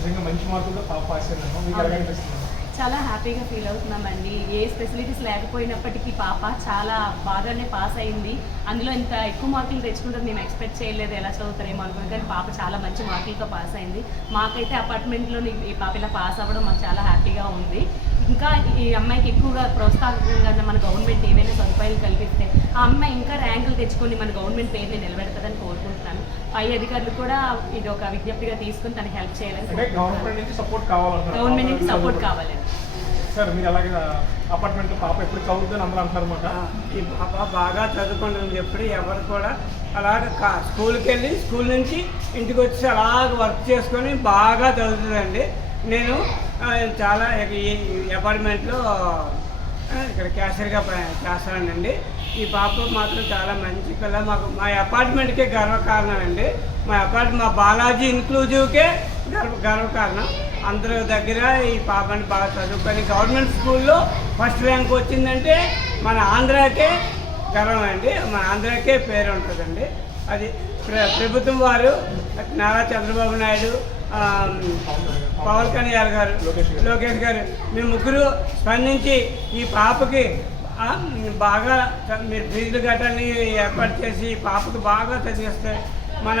నిజంగా మంచి మార్కులతో పాప పాస్ అయ్యిందమ్మా. మీకు ఎలా అనిపిస్తుంది? చాలా హ్యాపీగా ఫీల్ అవుతున్నామండి. ఏ ఫెసిలిటీస్ లేకపోయినప్పటికీ పాప చాలా బాగానే పాస్ అయింది. అందులో ఇంత ఎక్కువ మార్కులు తెచ్చుకుంటుంది మేము ఎక్స్పెక్ట్ చేయలేదు, ఎలా చదువుతారేమో అనుకున్నాం. కానీ పాప చాలా మంచి మార్కులతో పాస్ అయింది. మాకైతే అపార్ట్మెంట్లో ఈ పాప ఇలా పాస్ అవ్వడం మాకు చాలా హ్యాపీగా ఉంది. ఇంకా ఈ అమ్మాయికి ఎక్కువగా ప్రోత్సాహంగా మన గవర్నమెంట్ ఏవైనా సదుపాయాలు కల్పిస్తే ఆ అమ్మాయి ఇంకా ర్యాంకులు తెచ్చుకొని మన గవర్నమెంట్ పేరుని నిలబెడతాదని కోరుకుంటున్నాను. పై అధికారులు కూడా ఇది ఒక విజ్ఞప్తిగా తీసుకుని తనకి హెల్ప్ చేయాలని గవర్నమెంట్ నుంచి సపోర్ట్ కావాలి. గవర్నమెంట్ నుంచి సపోర్ట్ కావాలండి. సార్ మీరు అలాగే అపార్ట్మెంట్లో పాప ఎప్పుడు చదువుతుందని అందరూ అంటారన్నమాట. ఈ పాప బాగా చదువుకుంటుంది. ఎప్పుడు ఎవరు కూడా అలాగ స్కూల్కి వెళ్ళి స్కూల్ నుంచి ఇంటికి వచ్చి అలాగ వర్క్ చేసుకొని బాగా చదువుతుందండి. నేను చాలా ఈ అపార్ట్మెంట్లో ఇక్కడ క్యాషియర్గా చేస్తానండి. ఈ పాప మాత్రం చాలా మంచి పిల్ల. మాకు మా అపార్ట్మెంట్కే గర్వకారణం అండి. మా బాలాజీ ఇంక్లూజివ్కే గర్వకారణం. అందరి దగ్గర ఈ పాపని బాగా చదువుకొని గవర్నమెంట్ స్కూల్లో ఫస్ట్ ర్యాంక్ వచ్చిందంటే మన ఆంధ్రాకే గర్వం అండి. మన ఆంధ్రాకే పేరు ఉంటుందండి. అది ప్రభుత్వం వారు నారా చంద్రబాబు నాయుడు, పవన్ కళ్యాణ్ గారు, లోకేష్ గారు మీ ముగ్గురు స్పందించి ఈ పాపకి బాగా మీరు ఫీజులు గట్రాన్ని ఏర్పాటు చేసి ఈ పాపకి బాగా చదివిస్తే మన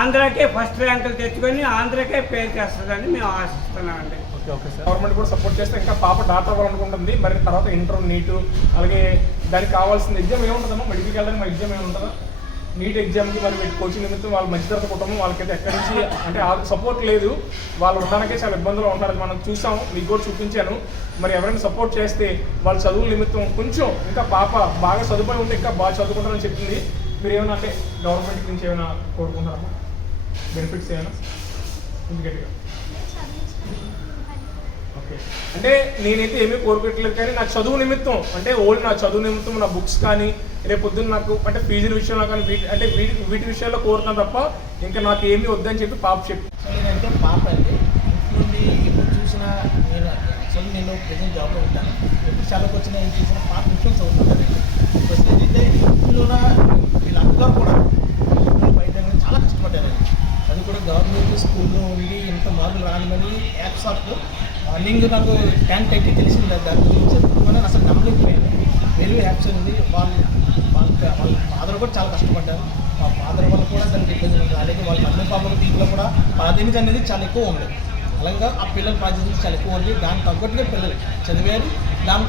ఆంధ్రాకే ఫస్ట్ ర్యాంకులు తెచ్చుకొని ఆంధ్రాకే పేరు చేస్తుందని మేము ఆశిస్తున్నామండి. Okay sir. గవర్నమెంట్ కూడా సపోర్ట్ చేస్తే ఇంకా పాప డాక్టర్ అవ్వాలనుకుంటుంది. మరి తర్వాత ఇంటర్, నీటు, అలాగే దానికి కావాల్సిన ఎగ్జామ్ ఏముంటుందమ్మా? మెడికల్కి వెళ్ళడానికి మా ఎగ్జామ్ ఏముంటుందా? నీట్ ఎగ్జామ్కి మరి కోచింగ్ నిమిత్తం వాళ్ళు మధ్యతరగతి కుటుంబం వాళ్ళకైతే ఎక్కడి నుంచి అంటే సపోర్ట్ లేదు. వాళ్ళు ఉండడానికే చాలా ఇబ్బందులు ఉంటారు. మనం చూసాం, మీకు కూడా చూపించాను. మరి ఎవరైనా సపోర్ట్ చేస్తే వాళ్ళ చదువుల నిమిత్తం కొంచెం ఇంకా పాప బాగా సదుపాయం ఉంటే ఇంకా బాగా చదువుకుంటారని చెప్పింది. మీరు ఏమైనా అంటే గవర్నమెంట్ నుంచి ఏమైనా కోరుకుంటారమ్మా? బెనిఫిట్స్ ఏమైనా ఇంటికెట్గా? ఓకే. అంటే నేనైతే ఏమీ కోరుకోవట్లేదు, కానీ నా చదువు నిమిత్తం అంటే నా చదువు నిమిత్తం నా బుక్స్ కానీ రేపు పొద్దున్న నాకు అంటే ఫీజుల విషయంలో కానీ వీటి విషయాల్లో కోరుతాను తప్ప ఇంకా నాకు ఏమీ వద్దని చెప్పి పాప చెప్పి. నేనంటే పాప అండి. ఇంట్లో ఎప్పుడు చూసినా నేను యాక్చువల్లీ నేను ప్రజెంట్ జాబ్లో ఉంటాను. ఎప్పుడు సెలవుకి వచ్చినా ఏం చేసినా పాప ఇంట్లో చదువుతుంటానండి. ప్రస్తుతం అయితే ఇంట్లో వీళ్ళందరూ కూడా బయట చాలా కష్టపడ్డారండి. అది కూడా గవర్నమెంట్ స్కూల్లో ఉండి ఇంత మార్కులు రానివని యాప్స్ ఆఫ్ మార్నింగ్ నాకు 10:30 తెలిసింది. దాని గురించి నేను అసలు నమ్మలేకపోయాను. వెరీ హ్యాప్స్ ఉంది. వాళ్ళ ఫాదర్ కూడా చాలా కష్టపడ్డారు. మా ఫాదర్ వల్ల కూడా దానికి ఇబ్బంది ఉంది. అలాగే వాళ్ళ అన్ని పాపల దీంట్లో కూడా ప్రాధాన్యత అనేది చాలా ఎక్కువ ఉంది. అలాగే ఆ పిల్లల ప్రాధాన్యత చాలా ఎక్కువ ఉంది. దానికి తగ్గట్టుగా పిల్లలు చదివారు. దాని